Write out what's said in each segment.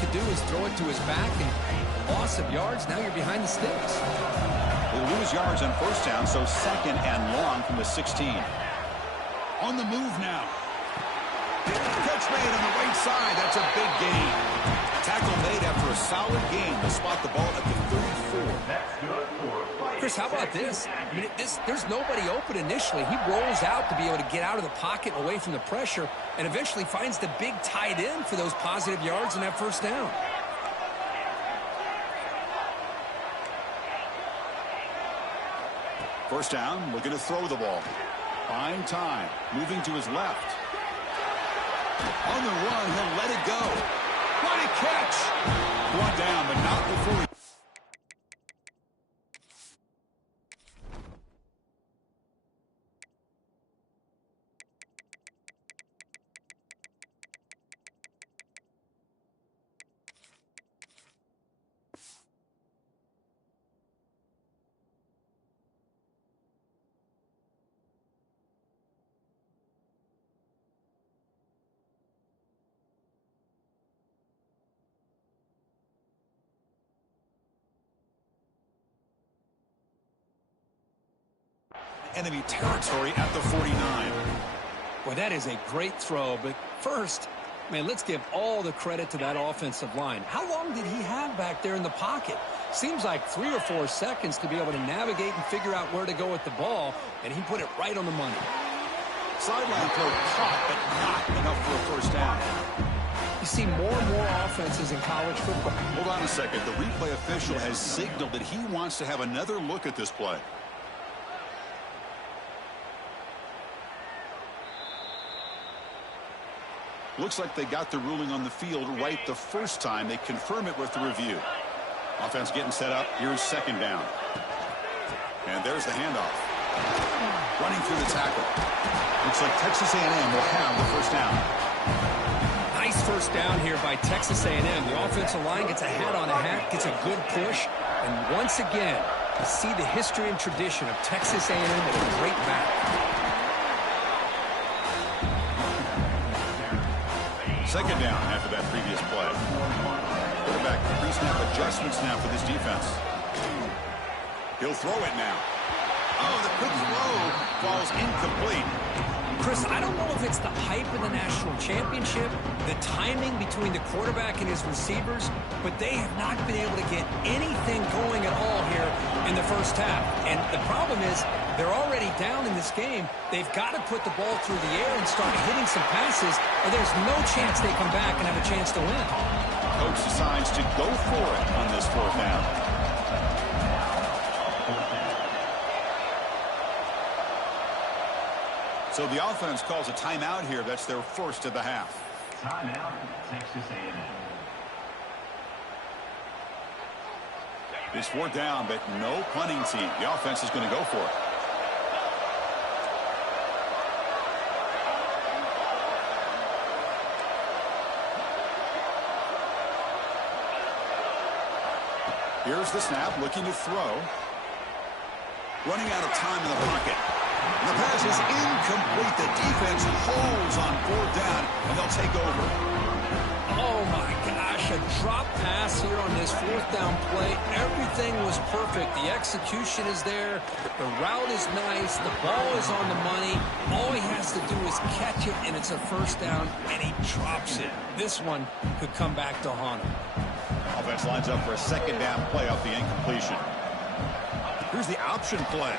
could do is throw it to his back, and loss of yards, now you're behind the sticks. They lose yards on first down, so second and long from the 16. On the move now. Catch made on the right side. That's a big gain. Tackle made after a solid gain to spot the ball at the 34. Chris, how about this? I mean, there's nobody open initially. He rolls out to be able to get out of the pocket away from the pressure and eventually finds the big tight end for those positive yards in that first down. First down, looking to throw the ball. Buying time, moving to his left. On the run, he'll let it go. What a catch! Brought down, but not before he... Enemy territory at the 49. Well, that is a great throw, but first, man, let's give all the credit to that offensive line. How long did he have back there in the pocket? Seems like 3 or 4 seconds to be able to navigate and figure out where to go with the ball, and he put it right on the money. Sideline throw caught, but not enough for a first down. You see more and more offenses in college football. Hold on a second. The replay official has signaled that he wants to have another look at this play. Looks like they got the ruling on the field right the first time. They confirm it with the review. Offense getting set up. Here's second down. And there's the handoff. Running through the tackle. Looks like Texas A&M will have the first down. Nice first down here by Texas A&M. The offensive line gets a hat on a hat, gets a good push. And once again, you see the history and tradition of Texas A&M with a great back. Second down after that previous play. Quarterback pre-snap adjustments now for this defense. He'll throw it now. Oh, the quick throw falls incomplete. Chris, I don't know if it's the hype of the national championship, the timing between the quarterback and his receivers, but they have not been able to get anything going at all here in the first half. And the problem is they're already down in this game. They've got to put the ball through the air and start hitting some passes, or there's no chance they come back and have a chance to win. Coach decides to go for it on this fourth down. So the offense calls a timeout here. That's their first of the half. Timeout, Texas A&M. It's fourth down, but no punting team. The offense is going to go for it. Here's the snap, looking to throw. Running out of time in the pocket. The pass is incomplete. The defense holds on fourth down, and they'll take over. Oh, my gosh, a drop pass here on this fourth down play. Everything was perfect. The execution is there. The route is nice. The ball is on the money. All he has to do is catch it, and it's a first down, and he drops it. This one could come back to haunt him. Offense lines up for a second down play off the incompletion. Here's the option play.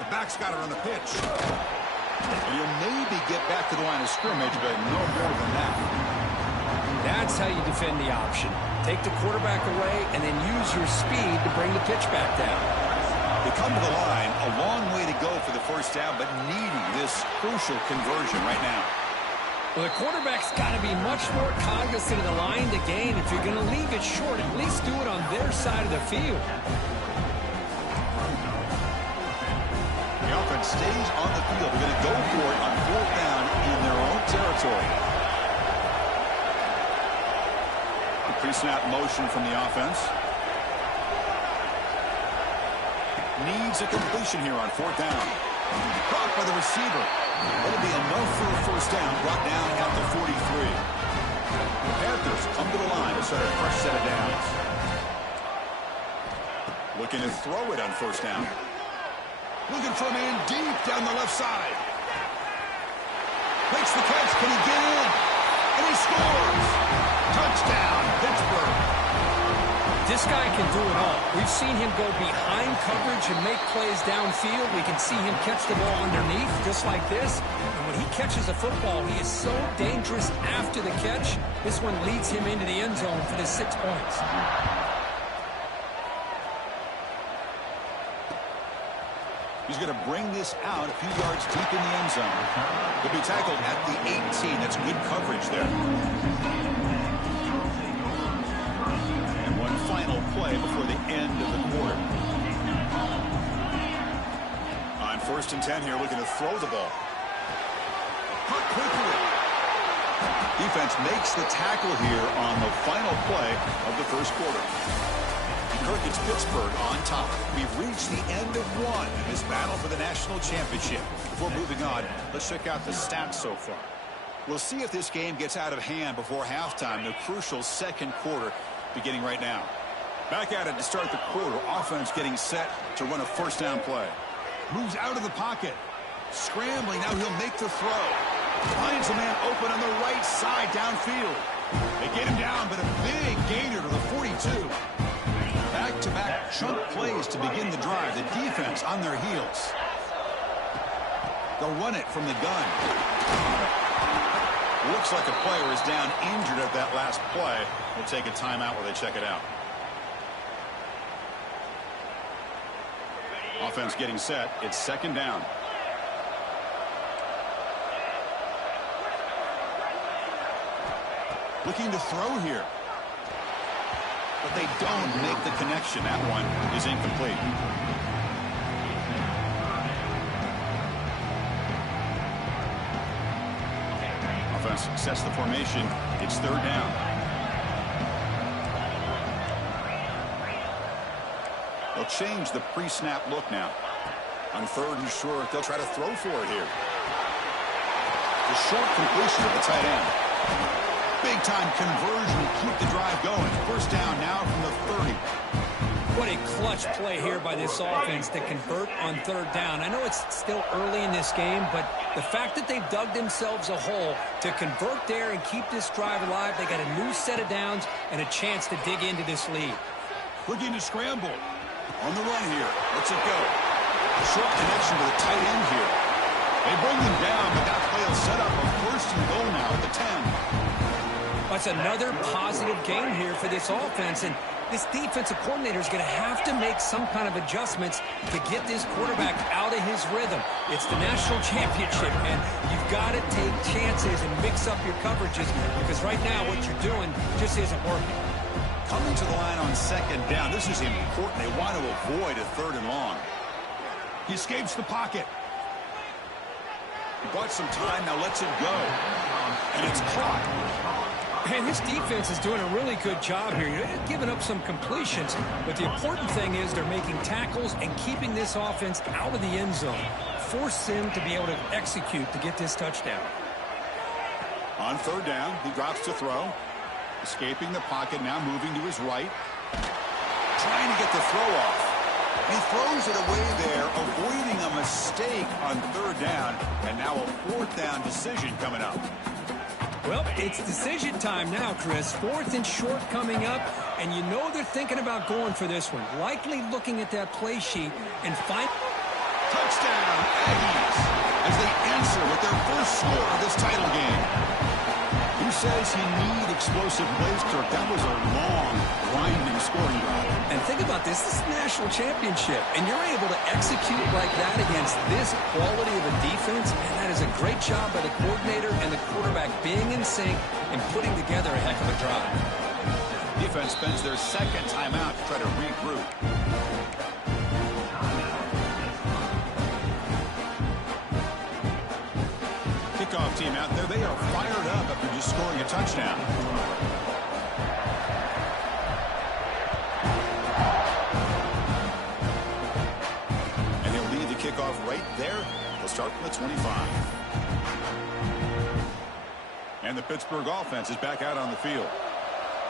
The back's got it on the pitch. And he'll maybe get back to the line of scrimmage, but no more than that. That's how you defend the option. Take the quarterback away and then use your speed to bring the pitch back down. They come to the line, a long way to go for the first down, but needing this crucial conversion right now. Well, the quarterback's got to be much more cognizant of the line to gain. If you're going to leave it short, at least do it on their side of the field. The offense stays on the field. They're going to go for it on fourth down in their own territory. The pre-snap motion from the offense. Needs a completion here on fourth down. Caught by the receiver. It'll be enough for a first down, brought down at the 43. The Panthers come to the line. start a fresh set of downs. Looking to throw it on first down. Looking for a man deep down the left side. Makes the catch. Can he get in? And he scores. Touchdown, Pittsburgh. This guy can do it all. We've seen him go behind coverage and make plays downfield. We can see him catch the ball underneath just like this. And when he catches a football, he is so dangerous after the catch. This one leads him into the end zone for the 6 points. He's going to bring this out a few yards deep in the end zone. He'll be tackled at the 18. That's good coverage there. And one final play before the end of the quarter. On 1st and 10 here, looking to throw the ball. Caught quickly. Defense makes the tackle here on the final play of the first quarter. Kirk, it's Pittsburgh on top. We've reached the end of one in this battle for the national championship. Before moving on, let's check out the stats so far. We'll see if this game gets out of hand before halftime, the crucial second quarter beginning right now. Back at it to start the quarter. Offense getting set to run a first down play. Moves out of the pocket. Scrambling, now he'll make the throw. Finds a man open on the right side downfield. They get him down, but a big gainer to the 42. Back-to-back chunk plays to begin the drive. The defense on their heels. They'll run it from the gun. Looks like a player is down injured at that last play. We'll take a timeout while they check it out. Offense getting set. It's 2nd down. Looking to throw here. But they don't make the connection. That one is incomplete. Offense sets the formation. It's 3rd down. They'll change the pre-snap look now. On 3rd and short, they'll try to throw for it here. The short completion of the tight end. Big-time conversion to keep the drive going. First down now from the 30. What a clutch play here by this offense to convert on 3rd down. I know it's still early in this game, but the fact that they've dug themselves a hole to convert there and keep this drive alive, they got a new set of downs and a chance to dig into this lead. Looking to scramble. On the run here. Let's it go. Short connection to the tight end here. They bring them down, but that play will set up a 1st and goal now at the 10. That's another positive game here for this offense, and this defensive coordinator is going to have to make some kind of adjustments to get this quarterback out of his rhythm. It's the national championship, and you've got to take chances and mix up your coverages because right now what you're doing just isn't working. Coming to the line on 2nd down. This is important. They want to avoid a 3rd and long. He escapes the pocket. He bought some time, now lets it go. And it's caught. And this defense is doing a really good job here. You're giving up some completions, but the important thing is they're making tackles and keeping this offense out of the end zone. Force him to be able to execute to get this touchdown. On 3rd down, he drops to throw. Escaping the pocket, now moving to his right. Trying to get the throw off. He throws it away there, avoiding a mistake on 3rd down. And now a 4th down decision coming up. Well, it's decision time now, Chris. 4th and short coming up, and you know they're thinking about going for this one. Likely looking at that play sheet and find... Touchdown, Aggies, as they answer with their first score of this title game. Who says you need explosive plays, Kirk? That was a long, grinding scoring drive. And think about this. This is the national championship, and you're able to execute like that against this quality of a defense, and that is a great job by the coordinator and the quarterback being in sync and putting together a heck of a drive. Defense spends their 2nd timeout to try to regroup. Kickoff team out there. They are fired up after just scoring a touchdown. And he'll lead the kickoff right there. They'll start from the 25. And the Pittsburgh offense is back out on the field.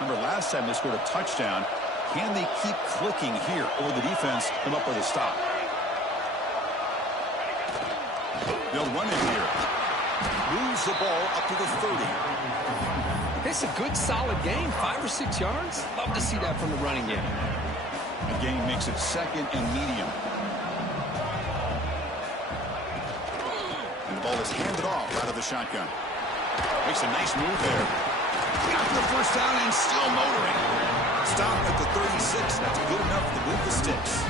Remember, last time they scored a touchdown. Can they keep clicking here, or the defense come up with a stop? They'll run it here. Moves the ball up to the 30. It's a good, solid game. 5 or 6 yards. Love to see that from the running game. The game makes it second and medium. And the ball is handed off out of the shotgun. Makes a nice move there. Got the first down and still motoring. Stop at the 36. That's good enough to move the sticks.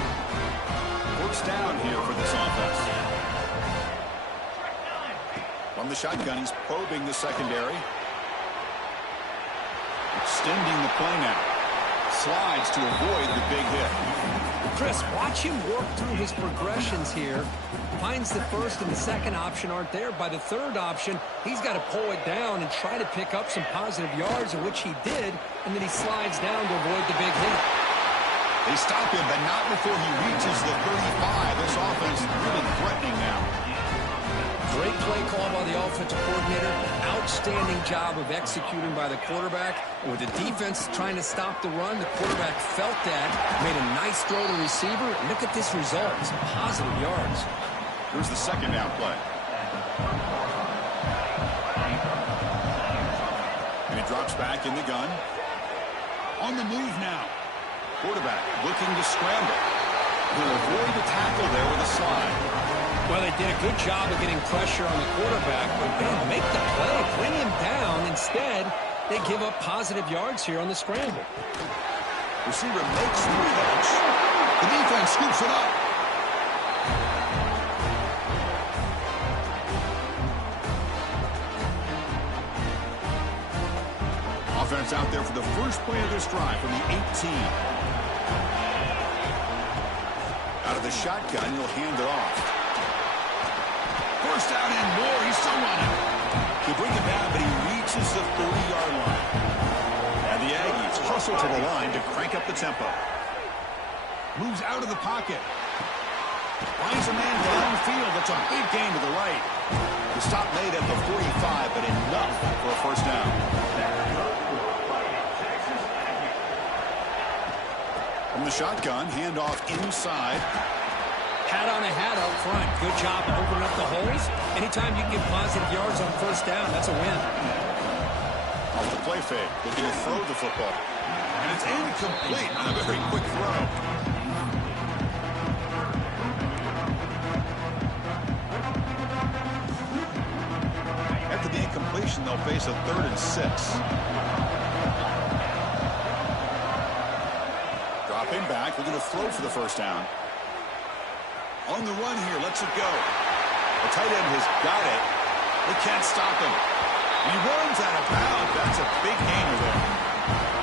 First down here for this offense. From the shotgun, he's probing the secondary. Extending the play now. Slides to avoid the big hit. Chris, watch him work through his progressions here. Finds the first and the second option aren't there. By the third option, he's got to pull it down and try to pick up some positive yards, of which he did, and then he slides down to avoid the big hit. They stop him, but not before he reaches the 35. This offense really threatening now. Great play call by the offensive coordinator. Outstanding job of executing by the quarterback. And with the defense trying to stop the run, the quarterback felt that, made a nice throw to the receiver. And look at this result. Some positive yards. Here's the second down play. And he drops back in the gun. On the move now. Quarterback looking to scramble. He'll avoid the tackle there with a slide. Well, they did a good job of getting pressure on the quarterback, but man, make the play, bring him down. Instead, they give up positive yards here on the scramble. Receiver makes the catch. The defense scoops it up. Offense out there for the first play of this drive from the 18. Out of the shotgun, he'll hand it off. First down and more. He's still running. He bring it down, but he reaches the 30-yard line. And the Aggies hustle to the line to crank up the tempo. Moves out of the pocket. Finds a man downfield. That's a big gain to the right. The stop made at the 45, but enough for a first down. From the shotgun, handoff inside. Hat on a hat up front. Good job opening up the holes. Anytime you get positive yards on first down, that's a win. Off the play fake, looking to throw the football. And it's incomplete on a very quick throw. After the incompletion, they'll face a 3rd and 6. Dropping back, looking to throw for the first down. On the run here, lets it go. The tight end has got it. They can't stop him. He runs out of bounds. That's a big gainer there.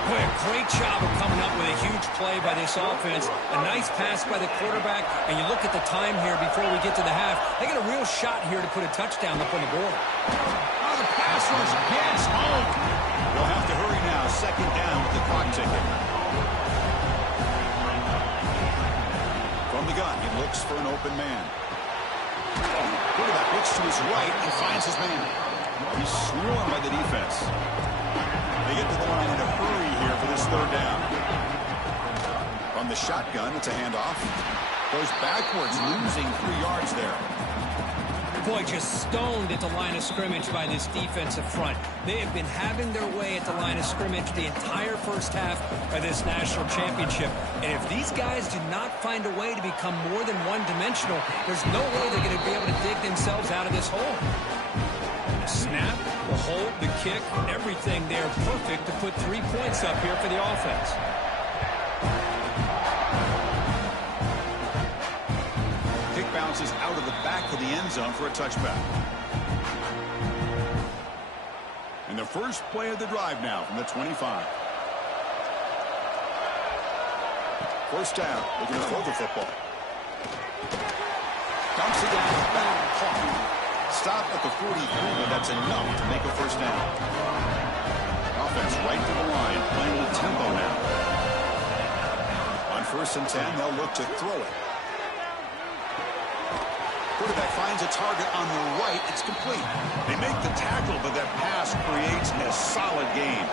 Boy, a great job of coming up with a huge play by this offense. A nice pass by the quarterback. And you look at the time here before we get to the half. They got a real shot here to put a touchdown up on the board. Oh, the pass rush gets home. They'll have to hurry now. Second down with the clock ticking. From the gun, he looks for an open man. Quarterback looks to his right and finds his man. He's swarmed by the defense. They get to the line in a hurry here for this 3rd down. From the shotgun, it's a handoff. Goes backwards, losing 3 yards there. Boy, just stoned at the line of scrimmage by this defensive front. They have been having their way at the line of scrimmage the entire first half of this national championship. And if these guys do not find a way to become more than one-dimensional, there's no way they're going to be able to dig themselves out of this hole. The snap, the hold, the kick, everything there perfect to put 3 points up here for the offense. Bounces out of the back of the end zone for a touchback. And the first play of the drive now from the 25. First down. Looking to throw the football. Dumps it down the back. Caught. Stop at the 43, but that's enough to make a first down. Offense right to the line, playing with tempo now. On 1st and 10, they'll look to throw it. Quarterback finds a target on the right. It's complete. They make the tackle, but that pass creates a solid gain.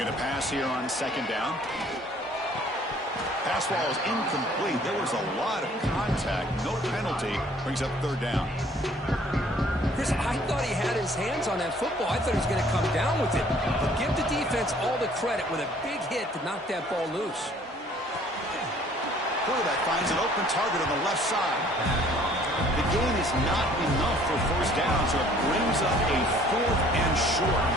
Looking to pass here on second down. Pass ball is incomplete. There was a lot of contact. No penalty. Brings up third down. Chris, I thought he had his hands on that football. I thought he was going to come down with it. But give the defense all the credit with a big hit to knock that ball loose. Quarterback finds an open target on the left side. The gain is not enough for first down, so it brings up a 4th and short.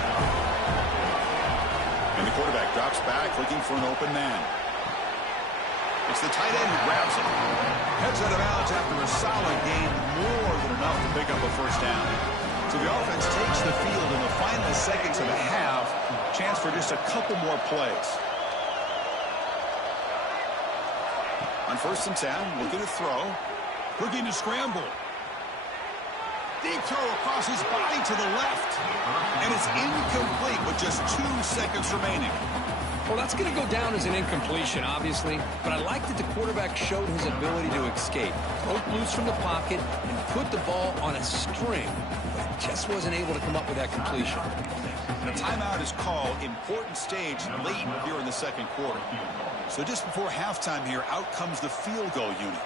And the quarterback drops back looking for an open man. It's the tight end who grabs it. Heads out of bounds after a solid gain, more than enough to pick up a first down. So the offense takes the field in the final seconds of the half. Chance for just a couple more plays. On 1st and 10, looking to throw. Looking to scramble. Deep throw across his body to the left. And it's incomplete with just 2 seconds remaining. Well, that's going to go down as an incompletion, obviously. But I like that the quarterback showed his ability to escape. Broke loose from the pocket and put the ball on a string. But just wasn't able to come up with that completion. And a timeout is called. Important stage late here in the second quarter. So just before halftime here, out comes the field goal unit.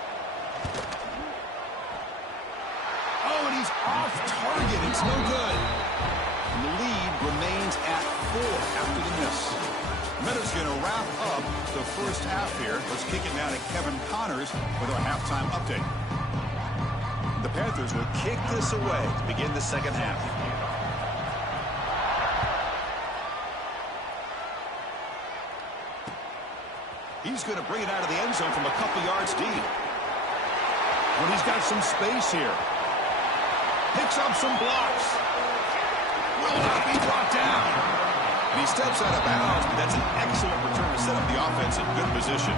Oh, and he's off target. It's no good. And the lead remains at 4 after the miss. Meadows going to wrap up the first half here. Let's kick it now to Kevin Connors with our halftime update. The Panthers will kick this away to begin the second half. He's going to bring it out of the end zone from a couple yards deep. When he's got some space here. Picks up some blocks. Will not be brought down. And he steps out of bounds, but that's an excellent return to set up the offense in good position.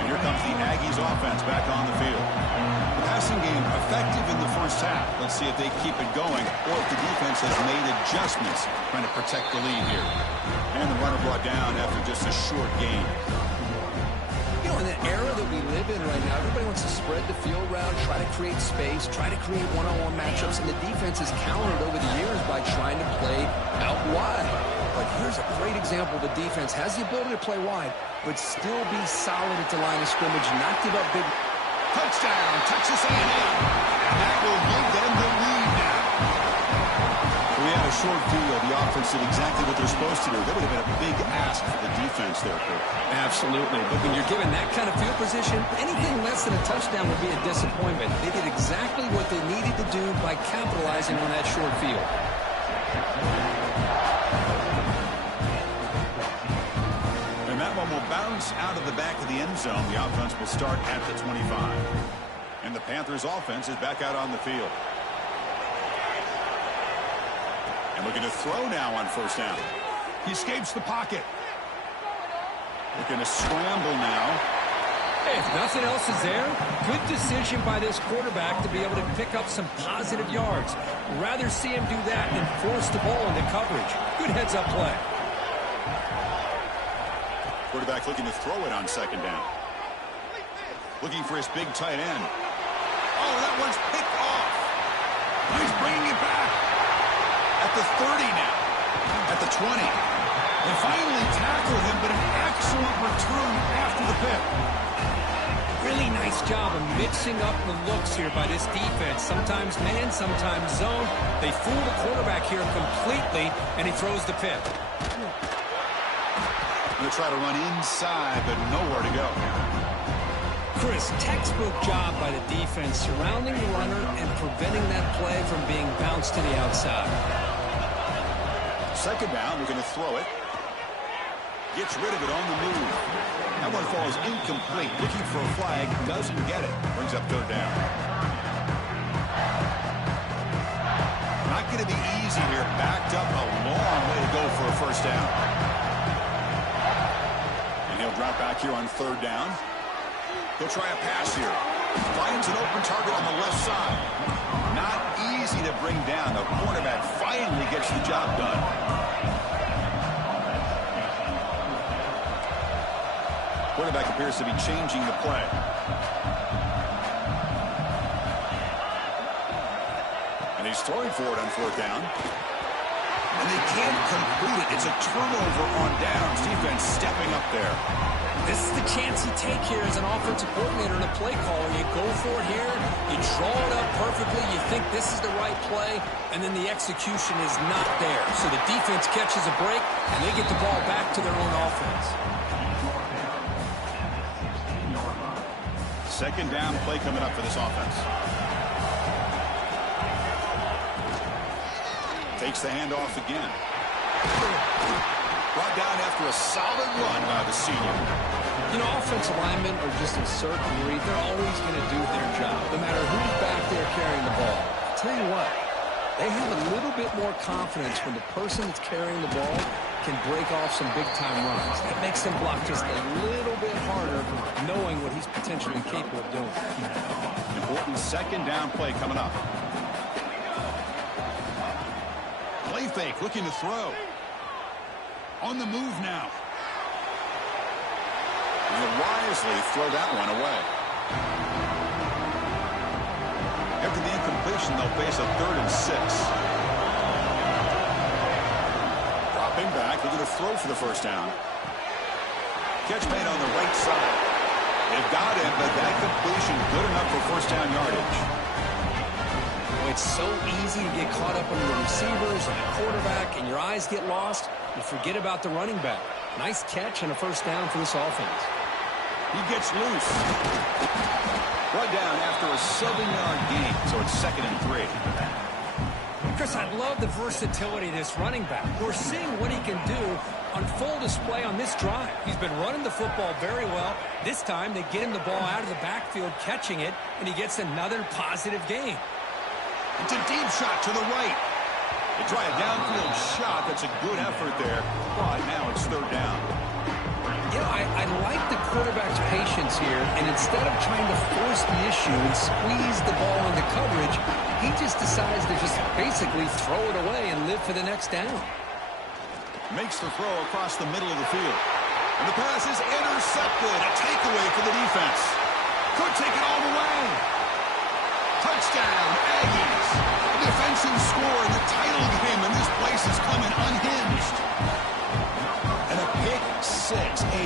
And here comes the Aggies offense back on the field. The passing game effective in the first half. Let's see if they keep it going or if the defense has made adjustments trying to protect the lead here. And the runner brought down after just a short gain. You know, in the era that we live in right now, everybody wants to spread the field around, try to create space, try to create one-on-one matchups, and the defense has countered over the years by trying to play out wide. But here's a great example. The defense has the ability to play wide, but still be solid at the line of scrimmage, not give up big. Touchdown, Texas A&M. And that will give them the lead now. We had a short field. The offense did exactly what they're supposed to do. That would have been a big ask for the defense there, Kirk. Absolutely. But when you're given that kind of field position, anything less than a touchdown would be a disappointment. They did exactly what they needed to do by capitalizing on that short field. And that one will bounce out of the back of the end zone. The offense will start at the 25. And the Panthers offense is back out on the field. And looking to throw now on first down. He escapes the pocket. Looking to scramble now. Hey, if nothing else is there, good decision by this quarterback to be able to pick up some positive yards. Rather see him do that than force the ball into coverage. Good heads-up play. Quarterback looking to throw it on second down. Looking for his big tight end. Oh, that one's picked off. He's bringing it back. At the 30 now. At the 20. They finally tackle him, but an excellent return after the pick. Really nice job of mixing up the looks here by this defense. Sometimes man, sometimes zone. They fool the quarterback here completely, and he throws the pick. Going to try to run inside, but nowhere to go. Chris, textbook job by the defense surrounding the runner and preventing that play from being bounced to the outside. Second down, we're going to throw it. Gets rid of it on the move. That one falls incomplete. Looking for a flag, doesn't get it. Brings up third down. Not going to be easy here. Backed up a long way to go for a first down. And he'll drop back here on third down. He'll try a pass here. Finds an open target on the left side. Not easy to bring down. The cornerback finally gets the job done. Quarterback appears to be changing the play. And he's throwing for it on fourth down. and they can't complete it. It's a turnover on downs. Defense stepping up there. This is the chance you take here as an offensive coordinator and a play caller. You go for it here. You draw it up perfectly. You think this is the right play, and then the execution is not there. So the defense catches a break, and they get the ball back to their own offense. Second down play coming up for this offense. Takes the handoff again. Brought down after a solid run by the senior. You know, offensive linemen are just a certain breed. They're always going to do their job, no matter who's back there carrying the ball. I'll tell you what, they have a little bit more confidence when the person that's carrying the ball can break off some big-time runs. That makes them block just a little bit harder, knowing what he's potentially capable of doing. Important second down play coming up. Play fake, looking to throw. On the move now. And he'll wisely throw that one away. After the incompletion, they'll face a 3rd and 6. Dropping back, looking to throw for the first down. Catch made on the right side. They've got him, but that completion good enough for first down yardage. It's so easy to get caught up on the receivers and the quarterback, and your eyes get lost. You forget about the running back. Nice catch and a first down for this offense. He gets loose. Brought down after a 7-yard gain, so it's 2nd and 3. Chris, I love the versatility of this running back. We're seeing what he can do on full display on this drive. He's been running the football very well. This time, they get him the ball out of the backfield, catching it, and he gets another positive gain. It's a deep shot to the right. They try a downfield shot. That's a good effort there, but now it's 3rd down. You know, I like the quarterback's patience here, and instead of trying to force the issue and squeeze the ball into coverage, he just decides to just basically throw it away and live for the next down. Makes the throw across the middle of the field. And the pass is intercepted. A takeaway for the defense. Could take it all the way. Touchdown, Aggies. A defensive score in the title game, and this place is coming unhinged. And a pick 6, a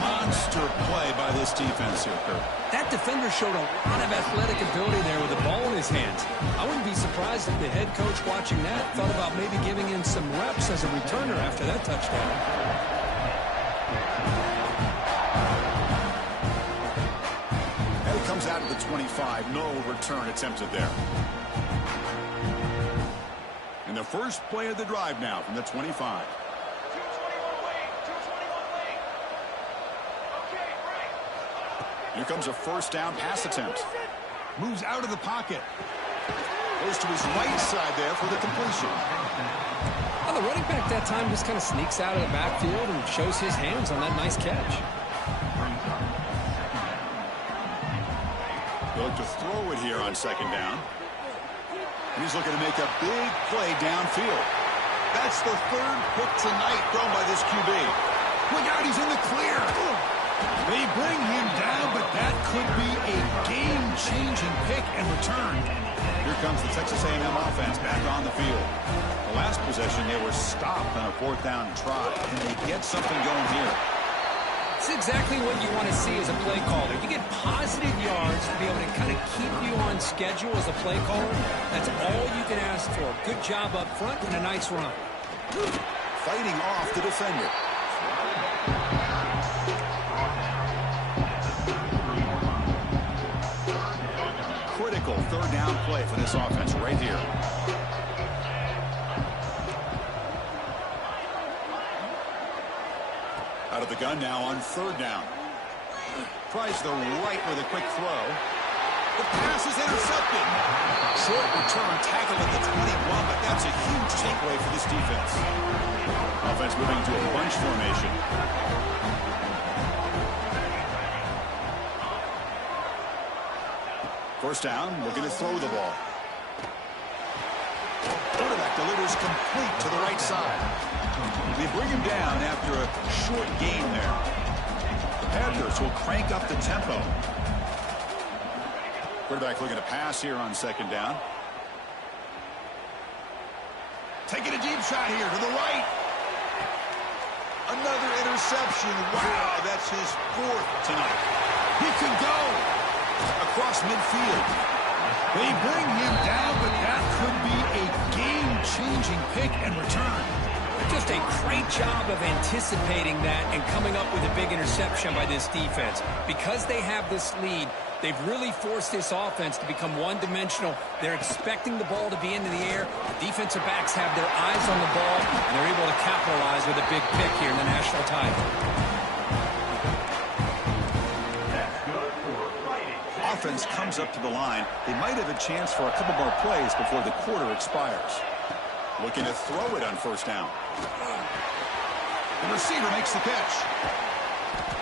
monster play by this defense here, Kurt. That defender showed a lot of athletic ability there with the ball in his hands. I wouldn't be surprised if the head coach watching that thought about maybe giving him some reps as a returner after that touchdown. Comes out of the 25. No return attempted there. And the first play of the drive now from the 25. Here comes a first down pass attempt. Moves out of the pocket. Goes to his right side there for the completion. Well, the running back that time just kind of sneaks out of the backfield and shows his hands on that nice catch. Look to throw it here on second down. And he's looking to make a big play downfield. That's the 3rd pick tonight thrown by this QB. Look out, he's in the clear. They bring him down, but that could be a game-changing pick and return. Here comes the Texas A&M offense back on the field. The last possession, they were stopped on a 4th down try. And they get something going here. It's exactly what you want to see as a play caller. You get positive yards to be able to kind of keep you on schedule as a play caller. That's all you can ask for. Good job up front and a nice run. Fighting off the defender. Critical 3rd down play for this offense right here. Out of the gun now on 3rd down. Tries the right with a quick throw. The pass is intercepted. Short return tackle at the 21, but that's a huge takeaway for this defense. Offense moving to a bunch formation. First down, looking to throw the ball. Quarterback delivers complete to the right side. They bring him down after a short gain there. The Panthers will crank up the tempo. Quarterback looking to pass here on second down. Taking a deep shot here to the right. Another interception. Wow, that's his 4th tonight. He can go across midfield. They bring him down, but that could be a game-changing pick and return. Just a great job of anticipating that and coming up with a big interception by this defense. Because they have this lead, they've really forced this offense to become one-dimensional. They're expecting the ball to be into the air. The defensive backs have their eyes on the ball, and they're able to capitalize with a big pick here in the national title. Offense comes up to the line. They might have a chance for a couple more plays before the quarter expires. Looking to throw it on 1st down. The receiver makes the catch.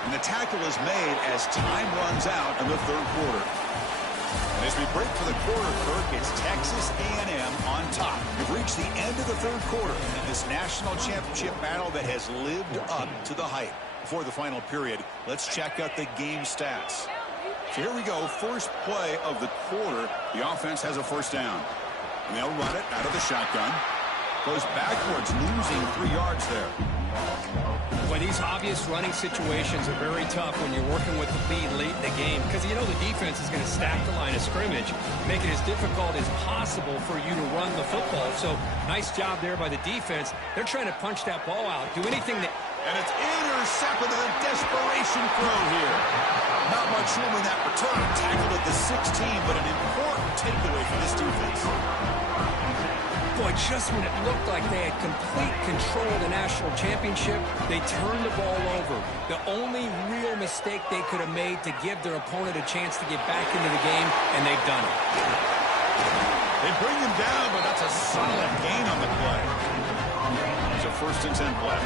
And the tackle is made as time runs out in the 3rd quarter. And as we break for the quarter, Kirk, it's Texas A&M on top. We've reached the end of the 3rd quarter in this national championship battle that has lived up to the hype. Before the final period, let's check out the game stats. So here we go, first play of the quarter. The offense has a 1st down. And they'll run it out of the shotgun. Goes backwards, losing 3 yards there. Boy, these obvious running situations are very tough when you're working with the lead late in the game because you know the defense is going to stack the line of scrimmage, make it as difficult as possible for you to run the football. So nice job there by the defense. They're trying to punch that ball out, do anything that... And it's intercepted in a desperation throw here. Not much room in that return. Tackled at the 16, but an important takeaway for this defense. Boy, just when it looked like they had complete control of the national championship, they turned the ball over. The only real mistake they could have made to give their opponent a chance to get back into the game, and they've done it. They bring him down, but that's a solid gain on the play. It's a 1st and 10 play.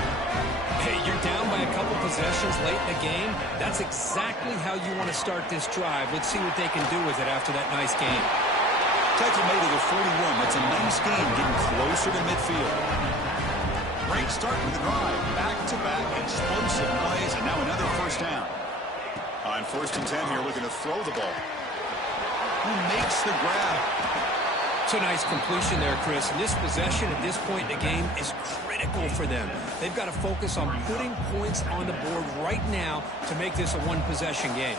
Hey, you're down by a couple possessions late in the game. That's exactly how you want to start this drive. Let's see what they can do with it after that nice game. Tackle made to the 41. That's a nice game, getting closer to midfield. Great start with the drive. Back-to-back explosive plays, and now another 1st down. On 1st and 10 here, looking to throw the ball. Who makes the grab? It's a nice completion there, Chris. And this possession at this point in the game is critical for them. They've got to focus on putting points on the board right now to make this a one-possession game.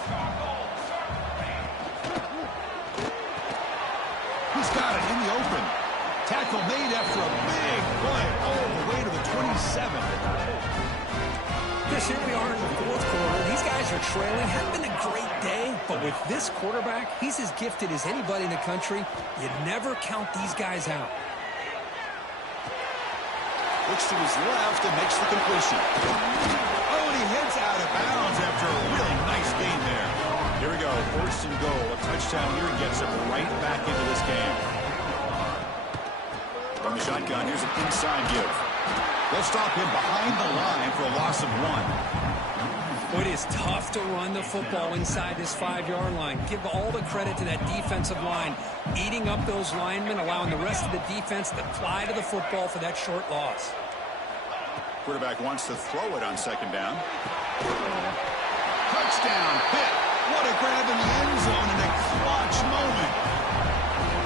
He's got it in the open. Tackle made after a big play all the way to the 27. Chris, here we are in the 4th quarter. These guys are trailing. Hasn't been a great day, but with this quarterback, he's as gifted as anybody in the country. You never count these guys out. Looks to his left and makes the completion. Oh, and he heads out of bounds after a really nice gain there. Here we go, 1st and goal. A touchdown here gets him right back into this game. From the shotgun, here's an inside give. They'll stop him behind the line for a loss of 1. Boy, it is tough to run the football inside this 5-yard line. Give all the credit to that defensive line, eating up those linemen, allowing the rest of the defense to fly to the football for that short loss. Quarterback wants to throw it on 2nd down. Touchdown, Pitt. What a grab in the end zone in a clutch moment.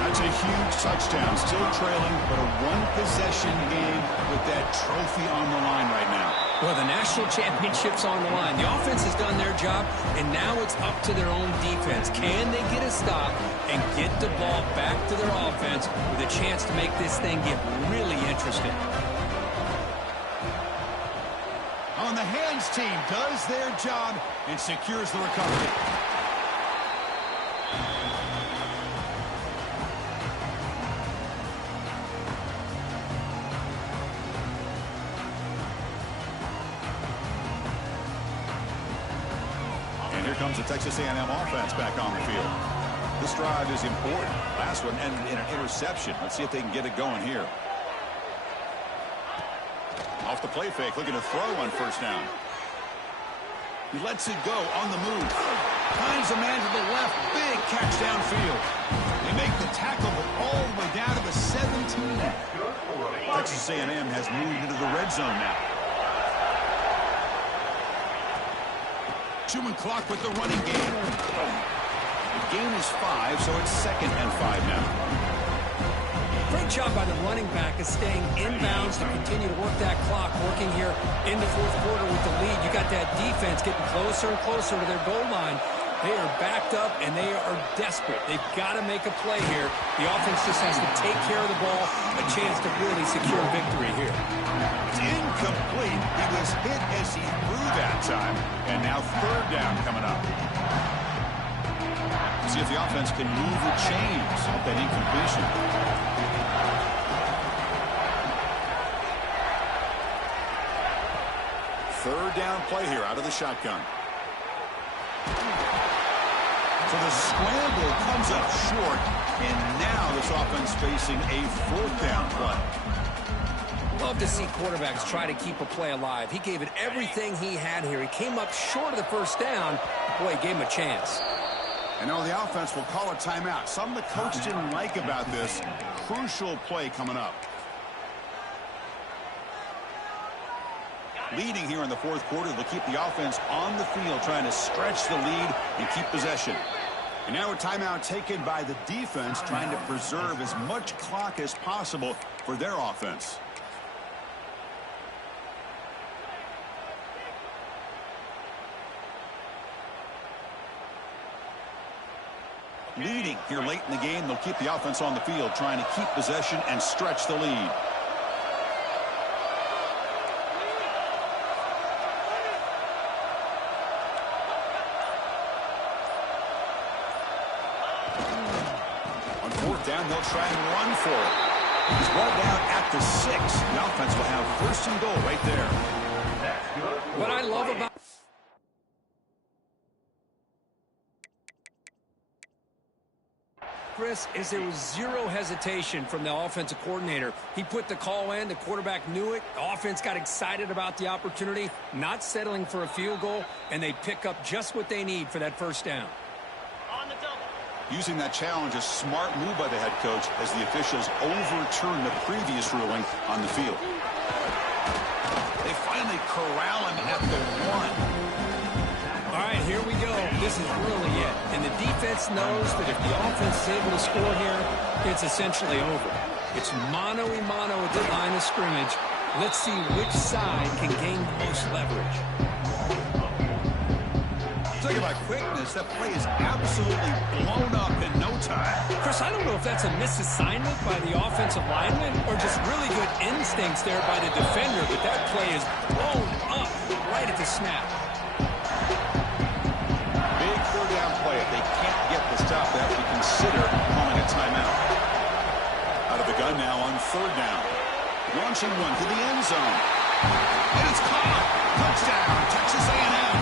That's a huge touchdown. Still trailing, but a one-possession game with that trophy on the line right now. Well, the national championship's on the line. The offense has done their job, and now it's up to their own defense. Can they get a stop and get the ball back to their offense with a chance to make this thing get really interesting? On the hands team does their job and secures the recovery. And here comes the Texas A&M offense back on the field. This drive is important. Last one ended in an interception. Let's see if they can get it going here. Off the play fake, looking to throw on 1st down. He lets it go on the move. Finds a man to the left. Big catch downfield. They make the tackle, but all the way down to the 17. Texas A&M has moved into the red zone now. Chewing clock with the running game. The gain is 5, so it's 2nd and 5 now. Great job by the running back of staying inbounds to continue to work that clock, working here in the fourth quarter with the lead. You got that defense getting closer and closer to their goal line. They are backed up, and they are desperate. They've got to make a play here. The offense just has to take care of the ball, a chance to really secure victory here. It's incomplete. He was hit as he threw that time, and now third down coming up. See if the offense can move the chains off that incompletion. Third down play here out of the shotgun. So the scramble comes up short, and now this offense facing a fourth down play. Love to see quarterbacks try to keep a play alive. He gave it everything he had here. He came up short of the first down. Boy, he gave him a chance. And now the offense will call a timeout. Something the coach didn't like about this. Crucial play coming up. Leading here in the fourth quarter, they'll keep the offense on the field, trying to stretch the lead and keep possession. And now a timeout taken by the defense, trying to preserve as much clock as possible for their offense. Leading here late in the game, they'll keep the offense on the field, trying to keep possession and stretch the lead. On fourth down, they'll try and run for it. He's brought down at the 6. The offense will have first and goal right there. What I love about Chris is there was zero hesitation from the offensive coordinator. He put the call in. The quarterback knew it. The offense got excited about the opportunity, not settling for a field goal, and they pick up just what they need for that first down. Using that challenge, a smart move by the head coach as the officials overturn the previous ruling on the field. They finally corral him at the 1. All right, here we go. This is really it. And the defense knows that if the offense is able to score here, it's essentially over. It's mano-a-mano at the line of scrimmage. Let's see which side can gain the most leverage. Talking about quickness, that play is absolutely blown up in no time. Chris, I don't know if that's a misassignment by the offensive lineman or just really good instincts there by the defender, but that play is blown up right at the snap. Big third down play. If they can't get the stop, they have to consider calling a timeout. Out of the gun now on third down. Launching one to the end zone. And it's caught. Touchdown, Texas A&M.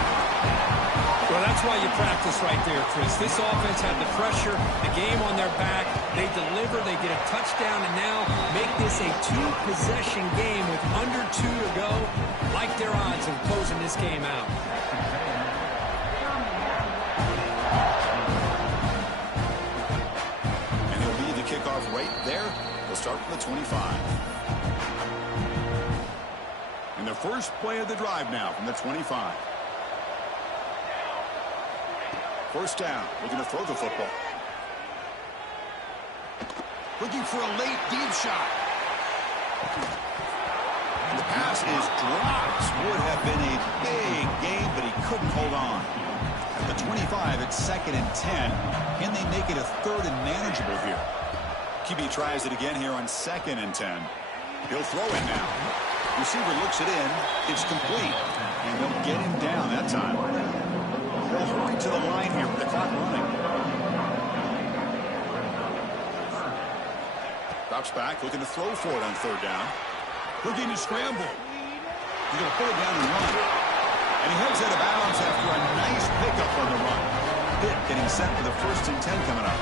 Well, that's why you practice right there, Chris. This offense had the pressure, the game on their back. They deliver, they get a touchdown, and now make this a two-possession game with under 2 to go. Like their odds of closing this game out. And he'll lead the kickoff right there. They'll start from the 25. And the first play of the drive now from the 25. First down, looking to throw the football. Looking for a late deep shot. And the pass is dropped. Would have been a big gain, but he couldn't hold on. At the 25, it's 2nd and 10. Can they make it a third and manageable here? QB tries it again here on 2nd and 10. He'll throw it now. Receiver looks it in. It's complete. And they'll get him down that time. They'll hurry to the line here with the clock running. Drops back, looking to throw for it on third down. Looking to scramble. He's going to pull it down and run. And he heads out of bounds after a nice pickup on the run. Pitt getting set for the 1st and 10 coming up.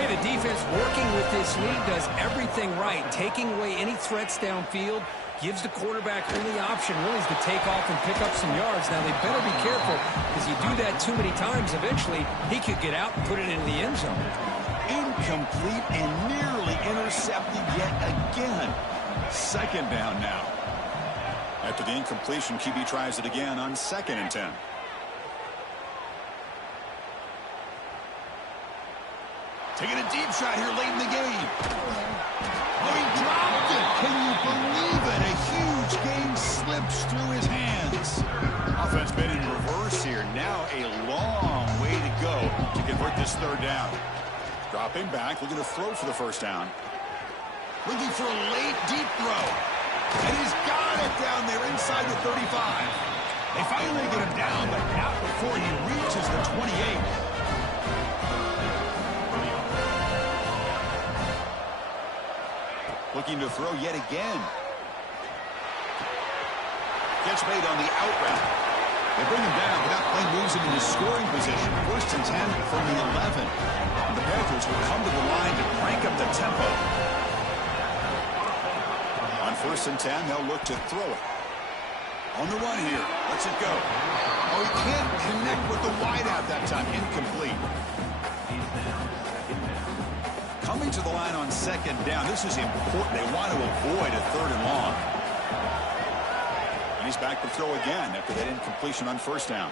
Hey, the defense working with this lead does everything right, taking away any threats downfield, gives the quarterback only option really is to take off and pick up some yards. Now, they better be careful because you do that too many times, eventually he could get out and put it into the end zone. Incomplete and nearly intercepted yet again. 2nd down now. After the incompletion, QB tries it again on 2nd and 10. Taking a deep shot here late in the game. Oh, he dropped it. Can you believe it? A huge game slips through his hands. Offense been in reverse here. Now a long way to go to convert this third down. Dropping back, looking to throw for the first down. Looking for a late, deep throw. And he's got it down there inside the 35. They finally get him down, but not before he reaches the 28. Looking to throw yet again. Catch made on the out route. They bring him down without playing moves him into scoring position. First and 10 from the 11. And the Panthers will come to the line to crank up the tempo. On first and 10, they'll look to throw it. On the run here. Lets it go. Oh, he can't connect with the wideout that time. Incomplete. Coming to the line on second down. This is important. They want to avoid a third and long. And he's back to throw again after that incompletion on first down.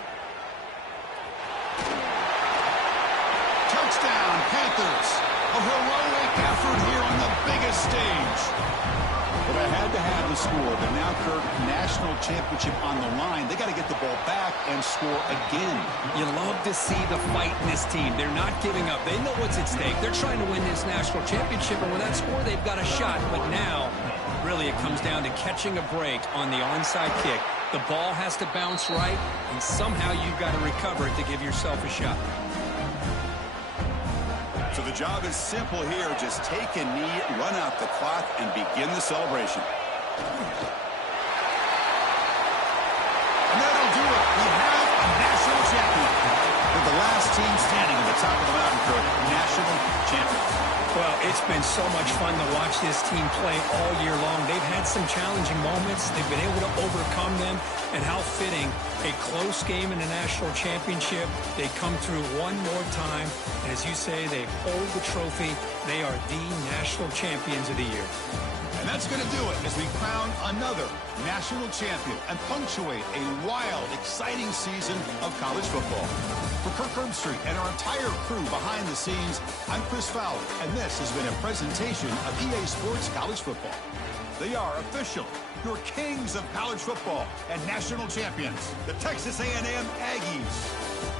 Touchdown, Panthers. A heroic effort here on the biggest stage. But I had to have the score, but now, Kirk, national championship on the line. They got to get the ball back and score again. You love to see the fight in this team. They're not giving up. They know what's at stake. They're trying to win this national championship, and with that score, they've got a shot. But now, really, it comes down to catching a break on the onside kick. The ball has to bounce right, and somehow you've got to recover it to give yourself a shot. So the job is simple here. Just take a knee, run out the clock, and begin the celebration. And that'll do it. We have a national champion. With the last team standing at the top of the mountain, Kirk, national champion. Well, it's been so much fun to watch this team play all year long. They've had some challenging moments. They've been able to overcome them. And how fitting, a close game in the national championship. They come through one more time. And as you say, they hold the trophy. They are the national champions of the year. And that's going to do it as we crown another national champion and punctuate a wild, exciting season of college football. For Kirk Herbstreit and our entire crew behind the scenes, I'm Chris Fowler, and this has been a presentation of EA Sports College Football. They are official, your kings of college football and national champions, the Texas A&M Aggies.